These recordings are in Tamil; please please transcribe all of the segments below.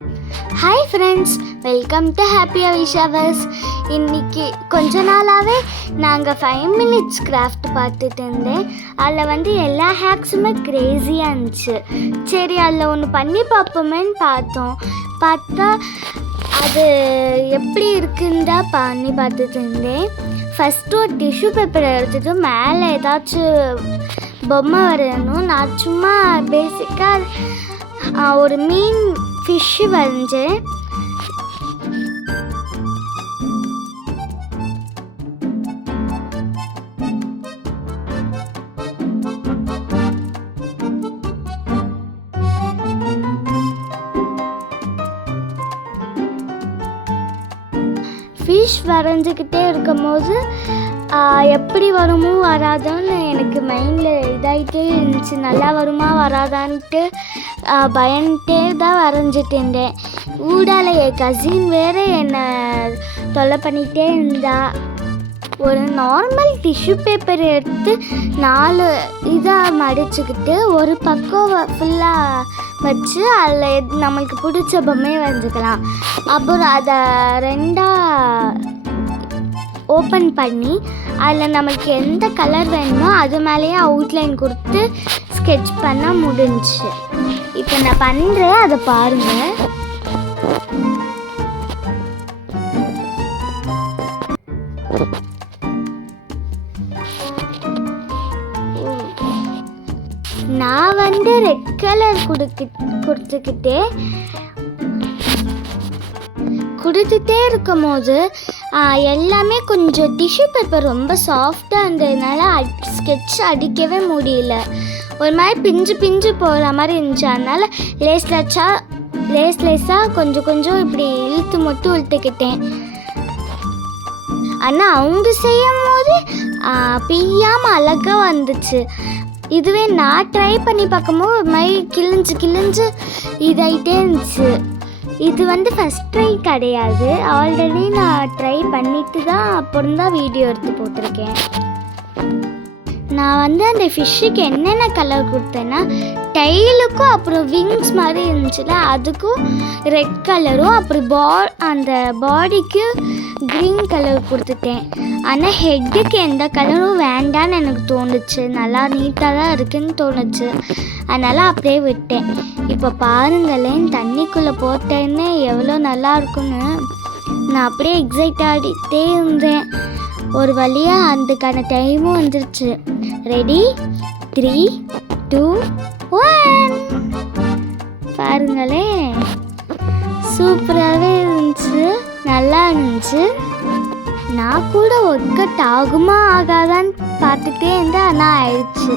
Hi friends, welcome to happy விஷாவர்ஸ். இன்றைக்கி கொஞ்ச நாளாகவே நாங்கள் 5 minutes கிராஃப்ட் பார்த்துட்டு இருந்தேன். அதில் எல்லா ஹேக்ஸுமே க்ரேஸியாக இருந்துச்சு. சரி, அதில் ஒன்று பண்ணி பார்ப்போமேன்னு பார்த்தா அது எப்படி இருக்குன்னு தான் பண்ணி பார்த்துட்டு இருந்தேன். ஃபஸ்ட்டு ஒரு டிஷ்யூ பேப்பரை எடுத்துகிட்டு மேலே ஏதாச்சும் பொம்மை வரையணும். நான் சும்மா பேசிக்காக ஒரு மீன் ஃபிஷ்ஷு வரைஞ்சேன். ஃபிஷ் வரைஞ்சிக்கிட்டே இருக்கும் போது எப்படி வருமோ வராதோன்னு எனக்கு மைண்டில் இதாகிட்டே இருந்துச்சு. நல்லா வருமா வராதான்ட்டு பயந்துட்டே தான் வரைஞ்சிட்டு இருந்தேன். ஊடால என் கசின் வேறு என்னை தொல்லை பண்ணிகிட்டே இருந்தா. ஒரு நார்மல் டிஷ்யூ பேப்பர் எடுத்து 4 இதாக மடிச்சுக்கிட்டு ஒரு பக்கம் ஃபுல்லாக வச்சு அதில் நம்மளுக்கு பிடிச்ச பொம்மையை வரைஞ்சிக்கலாம். அப்புறம் அதை 2ஆக ஓப்பன் பண்ணி அதில் நமக்கு எந்த கலர் வேணுமோ அது மேலேயே அவுட்லைன் கொடுத்து ஸ்கெட்ச் பண்ண முடிஞ்சிச்சு. இப்போ நான் பண்ணுறேன், அதை பாருங்கள். நான் ரெட் கலர் கொடுத்துட்டே இருக்கும் போது எல்லாமே கொஞ்சம் டிஷ்யூ பேப்பர் ரொம்ப சாஃப்டாக இருந்ததுனால ஸ்கெட்ச் அடிக்கவே முடியல. ஒரு மாதிரி பிஞ்சு போகிற மாதிரி இருந்துச்சு. அதனால் லேஸாக கொஞ்சம் இப்படி மட்டும் இழுத்துக்கிட்டேன். ஆனால் அவங்க செய்யும் போது பிய்யாமல் அழகாக வந்துச்சு. இதுவே நான் ட்ரை பண்ணி பார்க்கும்போது ஒரு மாதிரி கிழிஞ்சு இதாகிட்டே இருந்துச்சு. இது ஃபஸ்ட் ட்ரை கிடையாது. ஆல்ரெடி நான் ட்ரை பண்ணிட்டு தான் அப்புறம் தான் வீடியோ எடுத்து போட்டிருக்கேன். நான் அந்த ஃபிஷ்ஷுக்கு என்னென்ன கலர் கொடுத்தேன்னா, டைலுக்கும் அப்புறம் விங்ஸ் மாதிரி இருந்துச்சுல அதுக்கும் ரெட் கலரும், அப்புறம் அந்த பாடிக்கு க்ரீன் கலர் கொடுத்துட்டேன். ஆனால் ஹெட்டுக்கு எந்த கலரும் வேண்டான்னு எனக்கு தோணுச்சு. நல்லா நீட்டாக தான் இருக்குன்னு தோணுச்சு. அதனால் அப்படியே விட்டேன். இப்போ பாருங்களேன், தண்ணிக்குள்ளே போட்டேன்னு எவ்வளோ நல்லா இருக்குன்னு நான் அப்படியே எக்ஸைட் ஆகிட்டே இருந்தேன். ஒரு வழியாக அதுக்கான டைமும் வந்துருச்சு. ரெடி, 3, 2, 1. பாருங்களேன், சூப்பராகவே இருந்துச்சு, நல்லா இருந்துச்சு. நான் கூட ஒர்க் அவுட் ஆகுமா ஆகாதான்னு பார்த்துட்டே இருந்தேன். ஆனால் ஆயிடுச்சு.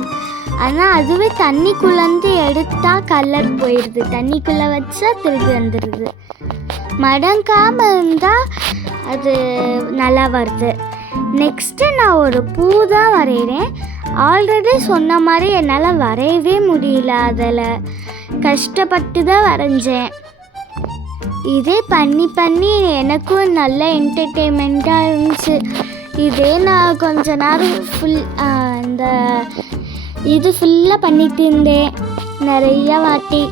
ஆனால் அதுவே தண்ணிக்குள்ளேருந்து எடுத்தால் கலர் போயிடுது, தண்ணிக்குள்ளே வச்சா திருப்பி வந்துடுது. மடங்காமல் இருந்தால் அது நல்லா வருது. நெக்ஸ்ட்டு நான் ஒரு பூ தான் வரைகிறேன். ஆல்ரெடி சொன்ன மாதிரி என்னால் வரையவே முடியல. அதில் கஷ்டப்பட்டு தான் வரைஞ்சேன். இதே பண்ணி எனக்கும் நல்ல என்டர்டெயின்மெண்ட்டாக இருந்துச்சு. இதே நான் கொஞ்ச நேரம் இது ஃபுல்லாக பண்ணிட்டு இருந்தேன் நிறையா வாட்டி.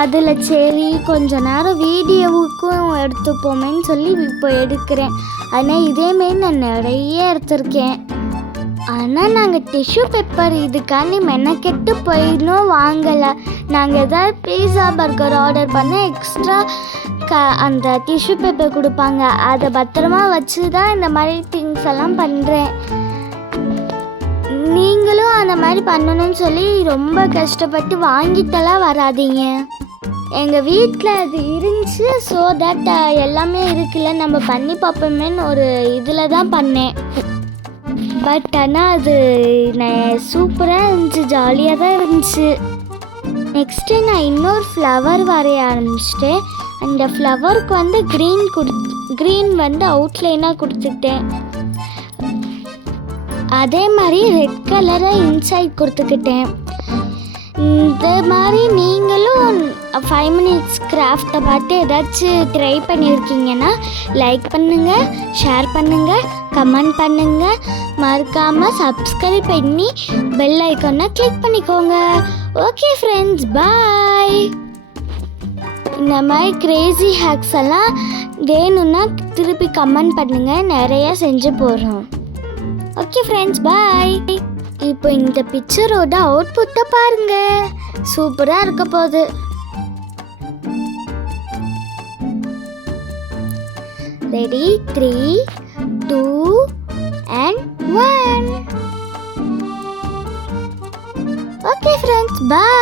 அதில் சரி கொஞ்ச நேரம் வீடியோவுக்கும் எடுத்துப்போமேன்னு சொல்லி இப்போ எடுக்கிறேன். ஆனால் இதேமாரி நான் நிறைய எடுத்திருக்கேன். ஆனால் நாங்கள் டிஷ்யூ பேப்பர் இதுக்காண்டி மெனக்கெட்டு போயிடணும் வாங்கலை. நாங்கள் எதாவது பீஸா பர்கர் ஆர்டர் பண்ண எக்ஸ்ட்ரா அந்த டிஷ்யூ பேப்பர் கொடுப்பாங்க. அதை பத்திரமா வச்சு தான் இந்த மாதிரி திங்ஸ் எல்லாம் பண்ணுறேன். நீங்களும் அந்த மாதிரி பண்ணணும்னு சொல்லி ரொம்ப கஷ்டப்பட்டு வாங்கிட்டெல்லாம் வராதீங்க. எங்கள் வீட்டில் அது இருந்துச்சு. ஸோ தட் எல்லாமே இருக்குல்ல, நம்ம பண்ணி பார்ப்போமேன்னு ஒரு இதில் தான் பண்ணேன். பட் ஆனால் அது சூப்பராக இருந்துச்சு, ஜாலியாக தான் இருந்துச்சு. நெக்ஸ்ட்டு நான் இன்னொரு ஃப்ளவர் வரைய ஆரம்பிச்சிட்டேன். அந்த ஃப்ளவருக்கு க்ரீன் அவுட்லைனாக கொடுத்துக்கிட்டேன். அதே மாதிரி ரெட் கலரை இன்சைட் கொடுத்துக்கிட்டேன். இந்த மாதிரி நீங்களும் 5 minutes கிராஃப்டை பார்த்து ஏதாச்சும் ட்ரை பண்ணியிருக்கீங்கன்னா லைக் பண்ணுங்கள், ஷேர் பண்ணுங்கள், கமெண்ட் பண்ணுங்கள். மறக்காமல் சப்ஸ்கிரைப் பண்ணி பெல் ஐக்கானை கிளிக் பண்ணிக்கோங்க. ஓகே ஃப்ரெண்ட்ஸ், பாய். இந்த மாதிரி கிரேசி ஹேக்ஸ் எல்லாம் வேணும்னா திருப்பி கமெண்ட் பண்ணுங்கள், நிறைய செஞ்சு போடுறோம். ஓகே ஃப்ரெண்ட்ஸ், பாய். இப்போ இந்த பிக்சரோட அவுட்புட்டை பாருங்க, சூப்பராக இருக்க போகுது. Ready, 3, 2 and 1. Okay friends, bye.